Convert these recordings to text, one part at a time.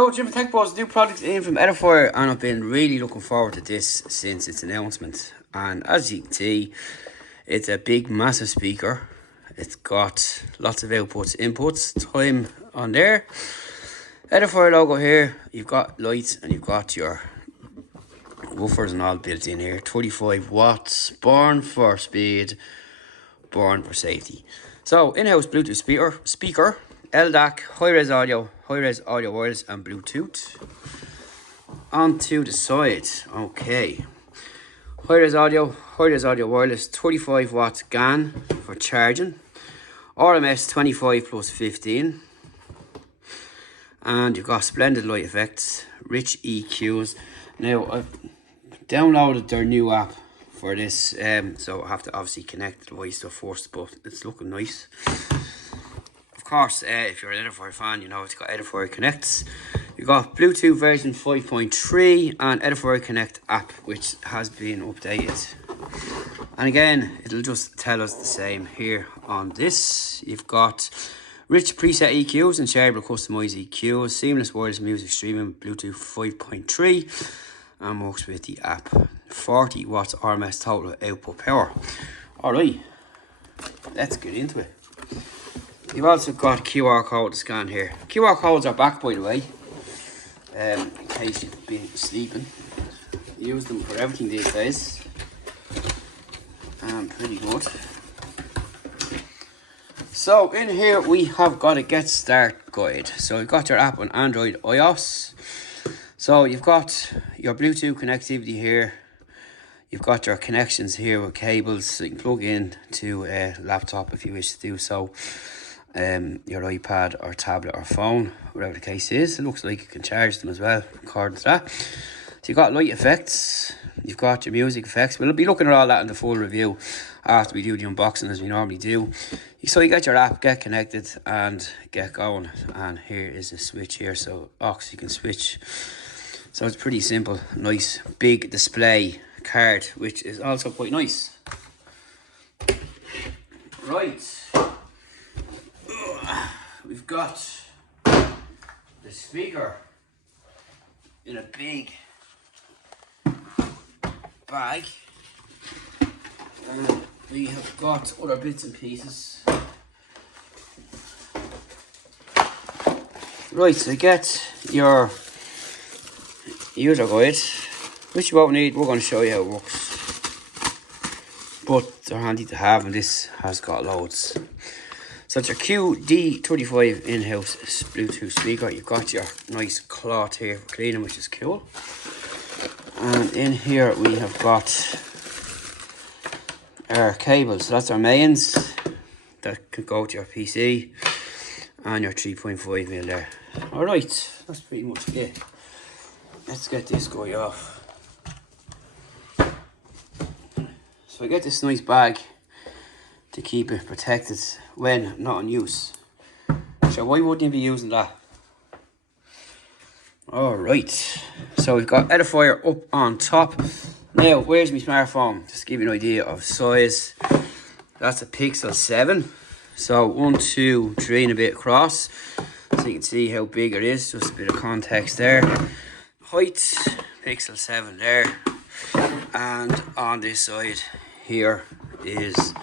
Hello, Jim Tech Boss, new product in from Edifier, and I've been really looking forward to this since its announcement. And as you can see, it's a big, massive speaker. It's got lots of outputs, inputs, time on there. Edifier logo here. You've got lights and you've got your woofers and all built in here. 25 watts, born for speed, born for safety. So, in-house Bluetooth speaker, LDAC, high-res audio wireless and Bluetooth. Onto the side, okay. High-res audio wireless, 25 watts GAN for charging. RMS 25 plus 15. And you've got splendid light effects, rich EQs. Now, I've downloaded their new app for this, so I have to obviously connect the device to first, but it's looking nice. Of course, if you're an Edifier fan, you know it's got Edifier Connects. You've got Bluetooth version 5.3 and Edifier Connect app, which has been updated. And again, it'll just tell us the same here on this. You've got rich preset EQs and shareable customized EQs, seamless wireless music streaming, Bluetooth 5.3, and works with the app. 40 watts RMS total output power. Alright, let's get into it. You've also got QR code to scan here. QR codes are back, by the way, in case you've been sleeping. Use them for everything these days. And pretty good. So in here we have got a get start guide. So you've got your app on Android, iOS. So you've got your Bluetooth connectivity here. You've got your connections here with cables, so you can plug in to a laptop if you wish to do so. Your iPad or tablet or phone, whatever the case is. It looks like you can charge them as well according to that. So you've got light effects, you've got your music effects. We'll be looking at all that in the full review after we do the unboxing, as we normally do. So you get your app, get connected and get going. And here is a switch here, so aux you can switch. So it's pretty simple, nice big display card, which is also quite nice. Right. We've got the speaker in a big bag, and we have got other bits and pieces. Right, so get your user guide, which you won't need. We're going to show you how it works, but they're handy to have, and this has got loads. So it's your QD35 in-house Bluetooth speaker. You've got your nice cloth here for cleaning, which is cool. And in here we have got our cables. So that's our mains that can go to your PC, and your 3.5mm there. Alright, that's pretty much it. Let's get this guy off. So I get this nice bag to keep it protected when not in use. So why wouldn't you be using that? Alright, so we've got Edifier up on top. Now, where's my smartphone? Just to give you an idea of size. That's a Pixel 7. So 1, 2, 3 and a bit across. So you can see how big it is, just a bit of context there. Height, Pixel 7 there. And on this side here is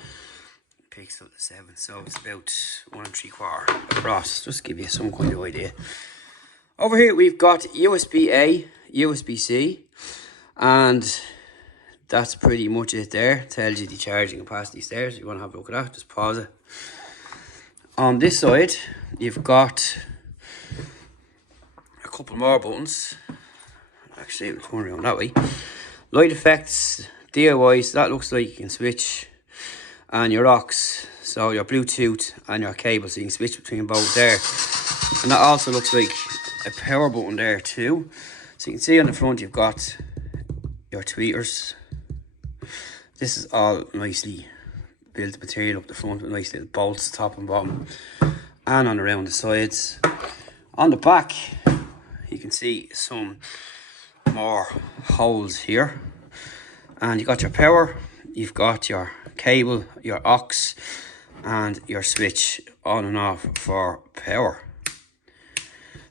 Pixel 7, so it's about 1 3/4 across, just to give you some kind of idea. Over here we've got USB-A, USB-C, and that's pretty much it there. Tells you the charging capacity there, so if you want to have a look at that, just pause it. On this side you've got a couple more buttons. Actually, it'll turn around that way. Light effects, DIYs, that looks like you can switch, and your aux, so your Bluetooth and your cable, so you can switch between both there. And that also looks like a power button there too. So you can see on the front you've got your tweeters. This is all nicely built material up the front with nice little bolts top and bottom, and on around the sides. On the back you can see some more holes here, and you've got your power, you've got your cable, your aux, and your switch on and off for power.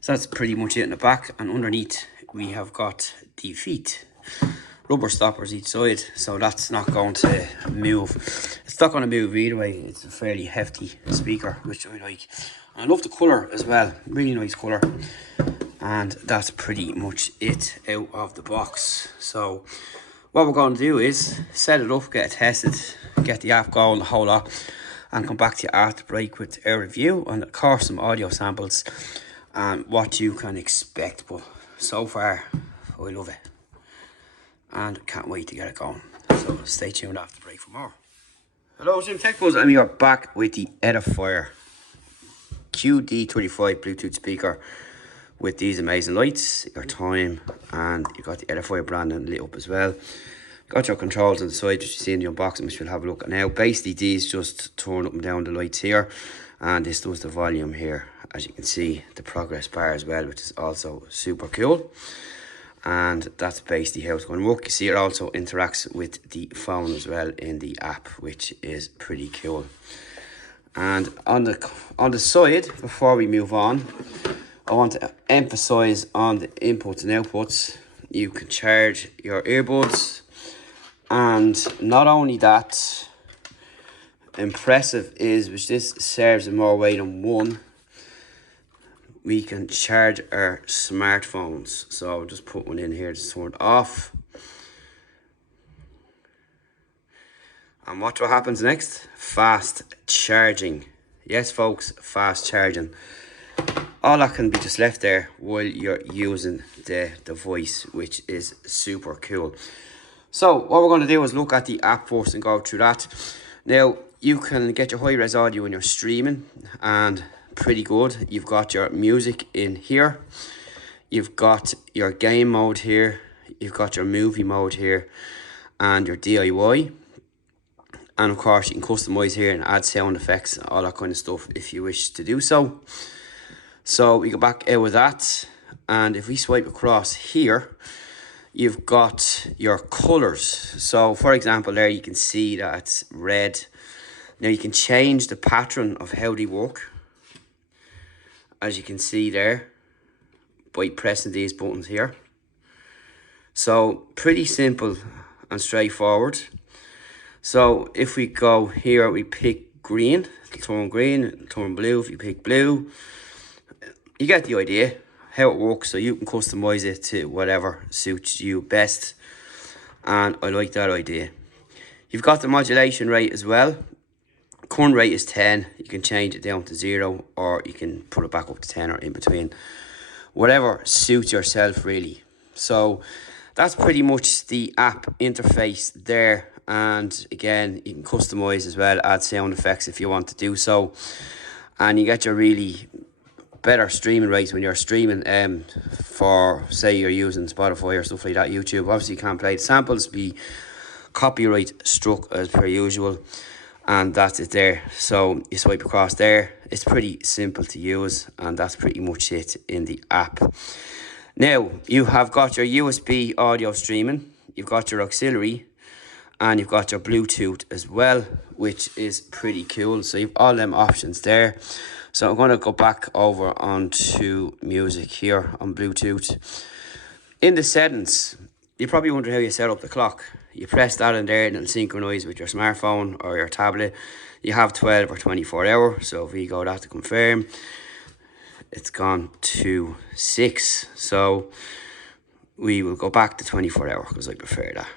So that's pretty much it in the back, and underneath we have got the feet, rubber stoppers each side, so that's not going to move. It's not going to move either way. It's a fairly hefty speaker, which I like. And I love the colour as well, really nice colour. And that's pretty much it out of the box. So what we're going to do is set it up, get it tested, get the app going, the whole lot, and come back to you after the break with a review and of course some audio samples and what you can expect. But so far I love it and can't wait to get it going. So stay tuned after the break for more. Hello, Zoom Tech Buzz, and we are back with the Edifier QD35 Bluetooth speaker with these amazing lights, your time, and you've got the Edifier branding lit up as well. Got your controls on the side, which you see in the unboxing, which we'll have a look at now. Basically, these just turn up and down the lights here, and this does the volume here. As you can see, the progress bar as well, which is also super cool. And that's basically how it's going to work. You see, it also interacts with the phone as well in the app, which is pretty cool. And on the side, before we move on, I want to emphasize on the inputs and outputs. You can charge your earbuds, and not only that, impressive is, which this serves in more way than one, we can charge our smartphones. So I'll just put one in here to turn it off. And watch what happens next. Fast charging. Yes folks, fast charging. All that can be just left there while you're using the device, which is super cool. So what we're going to do is look at the app first and go through that. Now you can get your high-res audio when you're streaming, and pretty good. You've got your music in here, you've got your game mode here, you've got your movie mode here, and your DIY. And of course you can customize here and add sound effects, all that kind of stuff if you wish to do so. So we go back out with that, and if we swipe across here, you've got your colors. So for example, there you can see that it's red. Now you can change the pattern of how they work, as you can see there, by pressing these buttons here. So pretty simple and straightforward. So if we go here, we pick green, it'll turn green, it'll turn blue. If you pick blue, you get the idea how it works. So you can customize it to whatever suits you best, and I like that idea. You've got the modulation rate as well. Current rate is 10. You can change it down to 0, or you can put it back up to 10 or in between, whatever suits yourself really. So that's pretty much the app interface there. And again, you can customize as well, add sound effects if you want to do so, and you get your really better streaming rates when you're streaming, for say you're using Spotify or stuff like that, YouTube. Obviously you can't play the samples, be copyright struck as per usual, and that's it there. So you swipe across there, it's pretty simple to use, and that's pretty much it in the app. Now you have got your USB audio streaming, you've got your auxiliary, and you've got your Bluetooth as well, which is pretty cool. So you've all them options there. So I'm going to go back over onto music here on Bluetooth. In the settings, you probably wonder how you set up the clock. You press that in there and it'll synchronize with your smartphone or your tablet. You have 12 or 24 hours. So if we go that to confirm, it's gone to 6. So we will go back to 24 hours because I prefer that.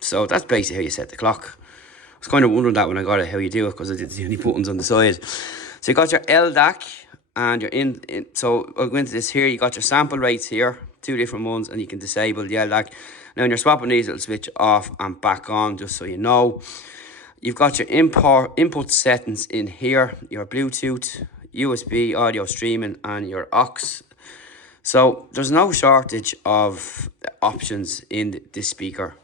So that's basically how you set the clock. I was kind of wondering that when I got it, how you do it, because I didn't see any buttons on the side. So you got your LDAC, and you're in so I'll go into this here. You got your sample rates here, 2 different ones, and you can disable the LDAC. Now when you're swapping these, it'll switch off and back on, just so you know. You've got your input settings in here, your Bluetooth, USB audio streaming, and your aux. So there's no shortage of options in this speaker,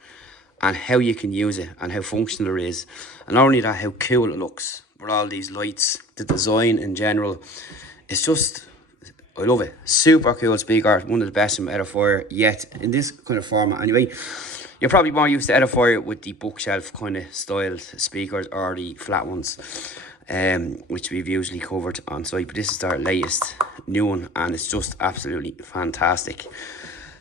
and how you can use it and how functional it is, and not only that, how cool it looks with all these lights. The design in general, it's just, I love it. Super cool speaker, one of the best from Edifier yet in this kind of format. Anyway, you're probably more used to Edifier with the bookshelf kind of styled speakers or the flat ones. which we've usually covered on site, but this is our latest new one, and it's just absolutely fantastic.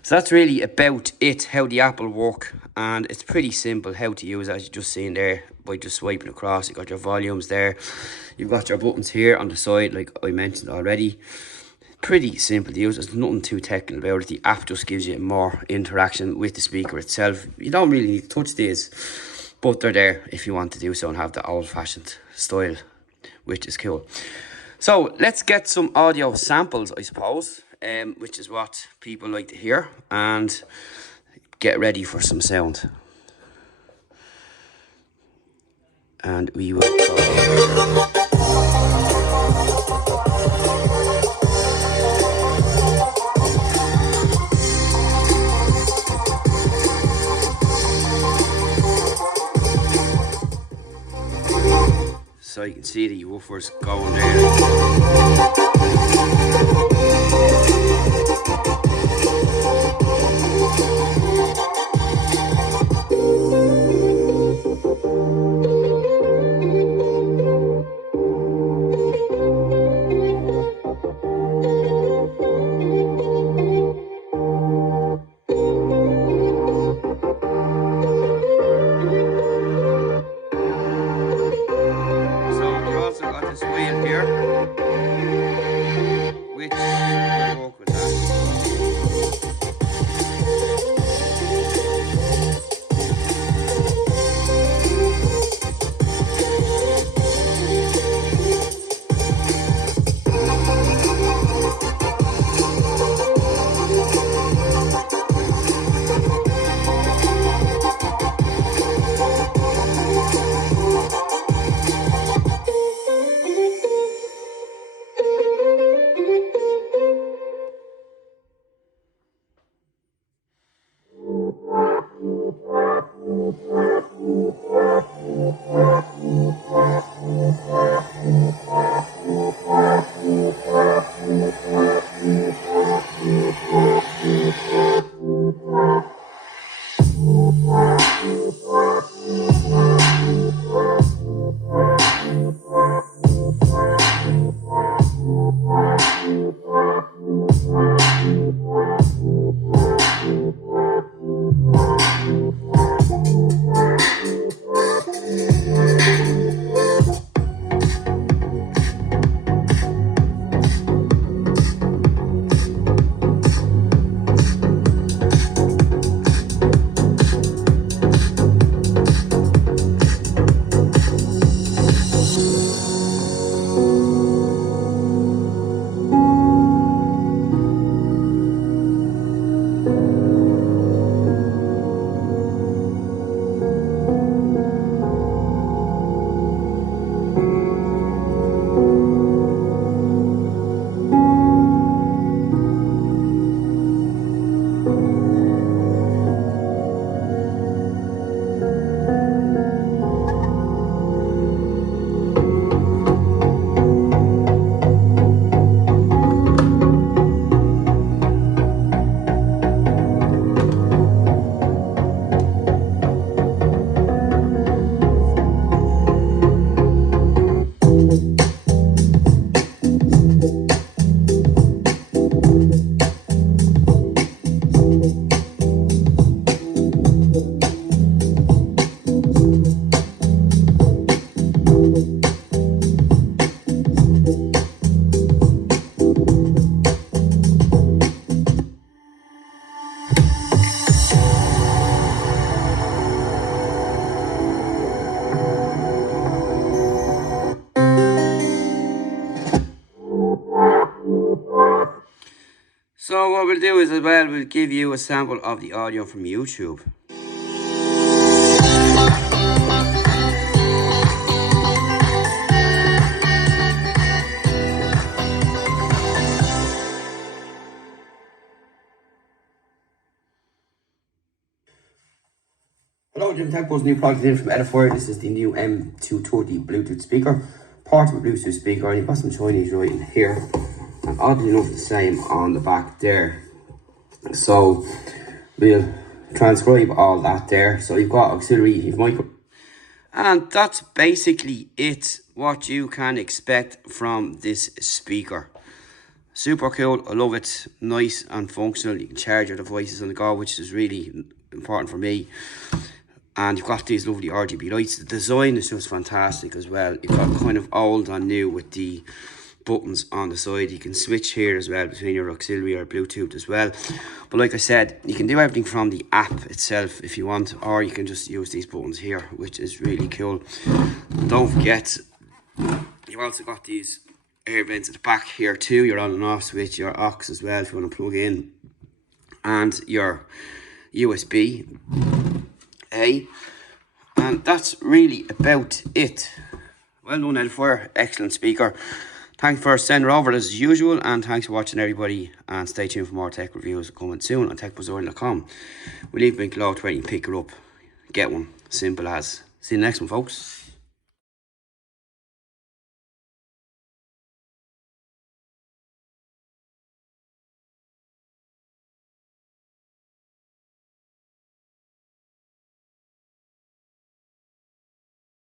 So that's really about it, how the app will work, and it's pretty simple how to use, as you just seen there, by just swiping across. You got your volumes there, you've got your buttons here on the side like I mentioned already. Pretty simple to use. There's nothing too technical about it. The app just gives you more interaction with the speaker itself. You don't really need to touch these, but they're there if you want to do so and have the old-fashioned style, which is cool. So let's get some audio samples, I suppose, which is what people like to hear, and get ready for some sound. And we will go. So you can see the woofers going there. So what we'll do is as well, we'll give you a sample of the audio from YouTube. Hello, Jim Tech Buzz, new product in from Edifier. This is the new M230 Bluetooth speaker. Portable Bluetooth speaker, and you've got some Chinese writing here. And oddly enough, the same on the back there. So we'll transcribe all that there. So you've got auxiliary, you've micro, and that's basically it. what you can expect from this speaker. Super cool, I love it, nice and functional. You can charge your devices on the go, which is really important for me. And you've got these lovely RGB lights. The design is just fantastic as well. You've got kind of old and new with the buttons on the side. You can switch here as well between your auxiliary or Bluetooth as well. But like I said, you can do everything from the app itself if you want, or you can just use these buttons here, which is really cool. Don't forget, you've also got these air vents at the back here too, your on and off switch, your aux as well if you want to plug in, and your USB-A, and that's really about it. Well done, Edifier, excellent speaker. Thanks for sending over as usual, and thanks for watching everybody, and stay tuned for more tech reviews coming soon on techbuzzorn.com. We leave link below to where you can pick her up, get one, simple as. See you next one, folks.